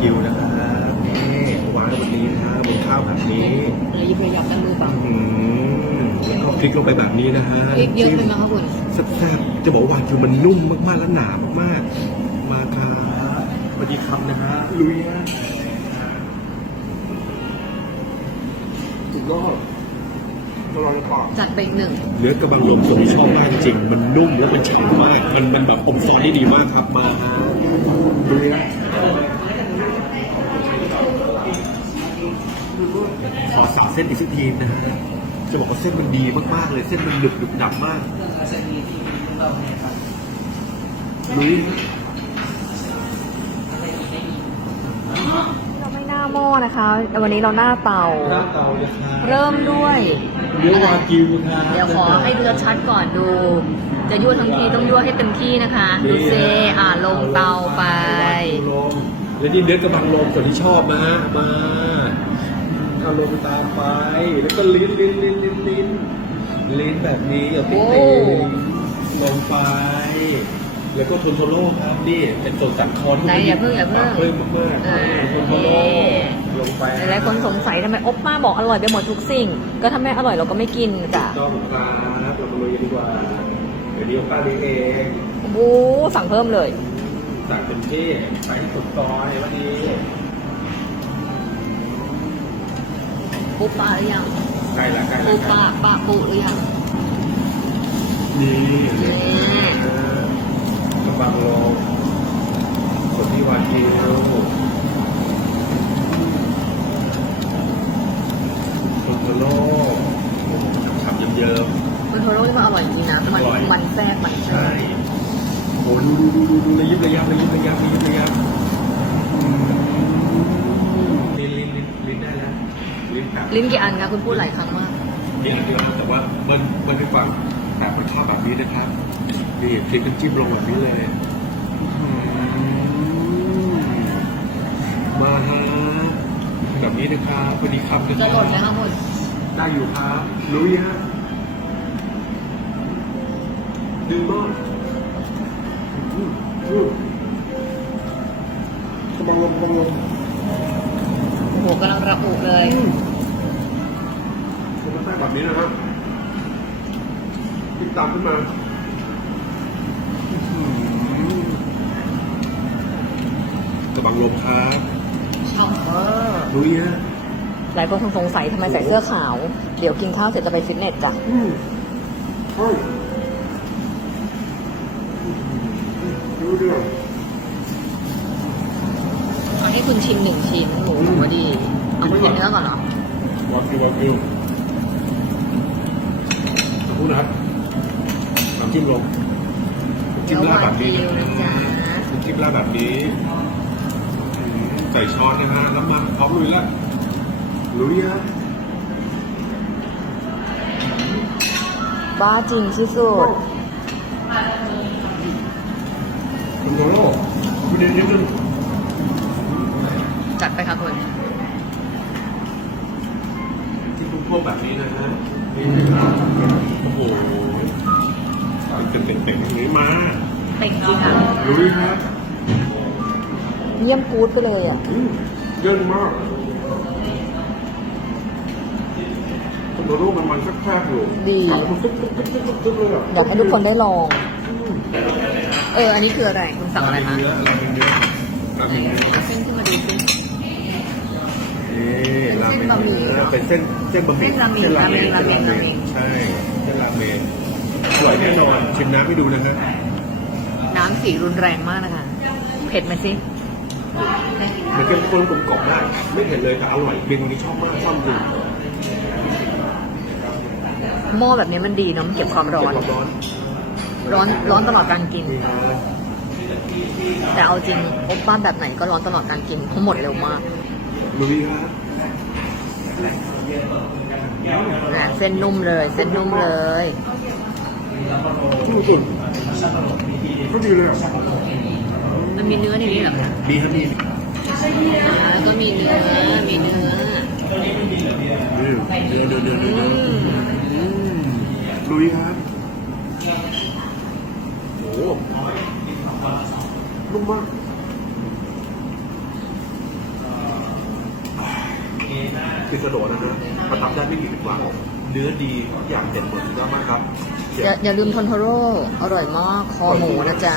กิวนะครับนี่วางไว้บนนี้นะครับบนข้าวแบบนี้เลยยิบเลยยับกันมือเปล่าอืมแล้วก็พลิกลงไปแบบนี้นะฮะพริกเยอะเลยนะคะคุณแซ่บๆจะบอกว่าวากิวมันนุ่มมากๆและหนามากๆ มาครับสวัสดีครับนะฮะลุยฮะสุดยอดตลอดเลยก่อนจัดไปอีกหนึ่งเนื้อกระบังลมผมชอบมากจริงมันนุ่มแล้วมันฉ่ำมาก มันมันแบบอมฟอนได้ดีมากครับ มาดูนะ ขอสั่งเส้นอีกสักทีนะฮะจะบอกว่าเส้นมันดีมากๆเลย เส้นมันหนึบหนึบหนับมากลุยเราไม่หน้าหม้อนะคะแต่วันนี้เราหน้าเตา หน้าเตาเลยครับเริ่มด้วยเนื้อวากิวครับเดี๋ยวขอให้เดือชัดก่อนดู จะยั่วทั้งทีต้องยั่วให้เต็มที่นะคะดูเซอ่าลงเตาไปลงแล้วนี่เนื้อกระบังลมส่วนที่ชอบนะฮะมาเอาลงตามไป แล้วก็ลิ้นลิ้นลิ้นลิ้นลิ้นลิ้นแบบนี้อย่าติดโอ้ติดลงไป แล้วก็โทนโทโร่ครับนี่เป็นส่วนสันคอนไหนอย่าเพิ่งอย่าเพิ่ง เพิ่มมากๆอ่าโทนโทโร่ลงไปหลายๆคนสงสัยทำไมอบป้าบอกอร่อยไปหมดทุกสิ่ง ก็ถ้าไม่อร่อยเราก็ไม่กินจ้ะต้องครับเรามาลุยกันดีกว่าเดี๋ยวนี้ป้าเลี้ยงเองโอ้โหสั่งเพิ่มเลยสั่งเป็นที่ใส่สุดซอยวันนี้ ปูปลาหรือยังใกล้ละใกล้ละปูปลาปลาปูหรือยังนี่นี่กระบังโลส่วนที่วากิวโทโทโลทำเยิ้มมันโทโร่ที่มันอร่อยจริงนะ มันมันแทรกมันๆแทรใช่โอ้ดูดูดูดูดูระยิบระยับระยิบระยับระยิบระยับอืมลิ้นลิ้นลิ้นลิ้นได้แล้ว ลิ้นกัดลิ้นกี่อันคะคุณพูดหลายครั้งมาก นี่อันเดียวนะแต่ว่ามันมันไปฟังแต่คนชอบแบบนี้นะครับนี่พริกน้ำจิ้มลงแบบนี้เลยอืมมาฮะแบบนี้นะครับพอดีคำจะหล่นไหมคะคุณได้อยู่ครับลุยฮะดีมากอืมอืมกระบังลมกระบังลมโอ้โหกำลังระอุเลยผมก็ใส่แบบ นี้นะครับติดตามขึ้นมาอื้อหือกระบังลมครับช่องเออลุยฮะหลายคนคงสงสัยทำไมใส่เสื้อขาว เดี๋ยวกินข้าวเสร็จจะไปฟิตเนสจ้ะอืมใช่ดูดิเอาให้คุณชิมหนึ่งชิ้นหมูถือว่าดี เอาคุณกินเนื้อก่อนเหรอวากิววากิวขอบคุณ นะครับน้ำจิ้มลงน้ำจิ้มราดแบบนี้เนื้อวากิวนะจ๊ะน้ำจิ้มราดแบบนี้อืมใส่ช้อนนะฮะน้ำมันพร้อมลุยแล้วลุยฮะบ้าจริงที่สุดคุณโตโร่คุณเดียวนิดนึงจัดไปค่ะคุณที่คุณพวกแบบนี้นะฮะนี่นะครับโอ้โหเป็นเป็นเป็นอย่างนี้มาเต็งจริงอะลุยครับเยี่ยมกู๊ดไปเลยอะอืมเยินมากคุณโตโร่มันมันแคบๆอยู่ดีตับมันตุ๊บตุ๊บตุ๊บตุ๊บตุ๊บเลยอะอยากให้ทุกคนได้ลองอืมเออ อันนี้คืออะไร คุณสั่งอะไรคะเนื้อราเมงเนื้อราเมงเนื้อเอาเส้นขึ้นมาดูสิ นี่ราเมงเส้นบะหมี่เนื้อเป็นเส้นเส้นบะหมี่เส้นราเมงส้ราเมงราเมงส้นราเมงใช่เส้นราเมงอร่อยแน่นอนชิมน้ำให้ดูนะฮะน้ำสีรุนแรงมากนะคะ เผ็ดไหมสิมันเป็นคนกลมกล่อมได้ ไม่เห็นเลยแต่อร่อยเมนูนี้ชอบมากชอบจริงหม้อแบบนี้มันดีเนาะมันเก็บความร้อนเก็บความร้อนร้อนร้อนตลอดการกินนี่ฮะแต่เอาจริงอบป้าแบบไหนก็ร้อนตลอดการกินเพราะหมดเร็วมาก ลุยครับนะเส้นนุ่มเลย เส้นนุ่มเลยชุ่มจุ่นก็ดีเลยอะมันมีเนื้อในนี้เหรอคะดีครับดีแล้วก็มีเนื้อ มีเนื้อเนื้อเนื้อเนื้อเนื้อเนื้ออืมอืมลุยครับโอ้โหนุ่มมาก คือกระโดดนะฮะประทับได้ไม่กี่กว่าเนื้อดีทุกอย่างเด็ดหมดยอะมากครับ อย่าอย่าลืมทอนโทโร่อร่อยมาก คอหมูนะจ๊ะ